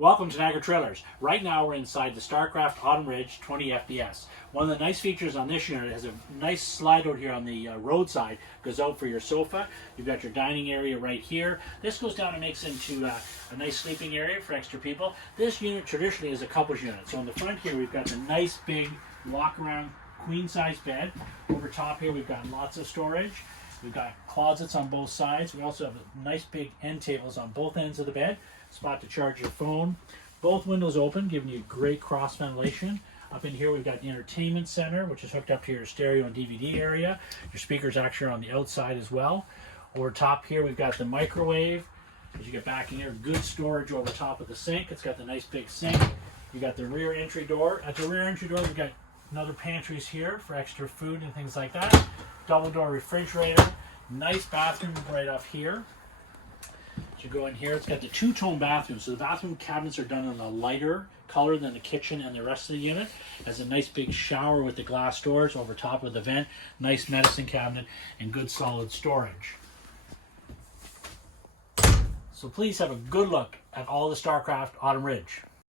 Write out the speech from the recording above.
Welcome to Niagara Trailers. Right now we're inside the Starcraft Autumn Ridge 20 FPS. One of the nice features on this unit has a nice slide out here on the roadside. Goes out for your sofa. You've got your dining area right here. This goes down and makes into a nice sleeping area for extra people. This unit traditionally is a couples unit. So in the front here we've got the nice big walk around queen size bed. Over top here we've got lots of storage. We've got closets on both sides. We also have nice big end tables on both ends of the bed. Spot to charge your phone. Both windows open, giving you great cross ventilation. Up in here we've got the entertainment center, which is hooked up to your stereo and DVD area. Your speakers actually are on the outside as well. Over top here we've got the microwave. As you get back in here, good storage over top of the sink. It's got the nice big sink. You got the rear entry door. At the rear entry door we've got another pantries here for extra food and things like that. Double door refrigerator. Nice bathroom right up here. As you go in here, it's got the two-tone bathroom. So the bathroom cabinets are done in a lighter color than the kitchen and the rest of the unit. Has a nice big shower with the glass doors over top of the vent. Nice medicine cabinet and good solid storage. So please have a good look at all the Starcraft Autumn Ridge.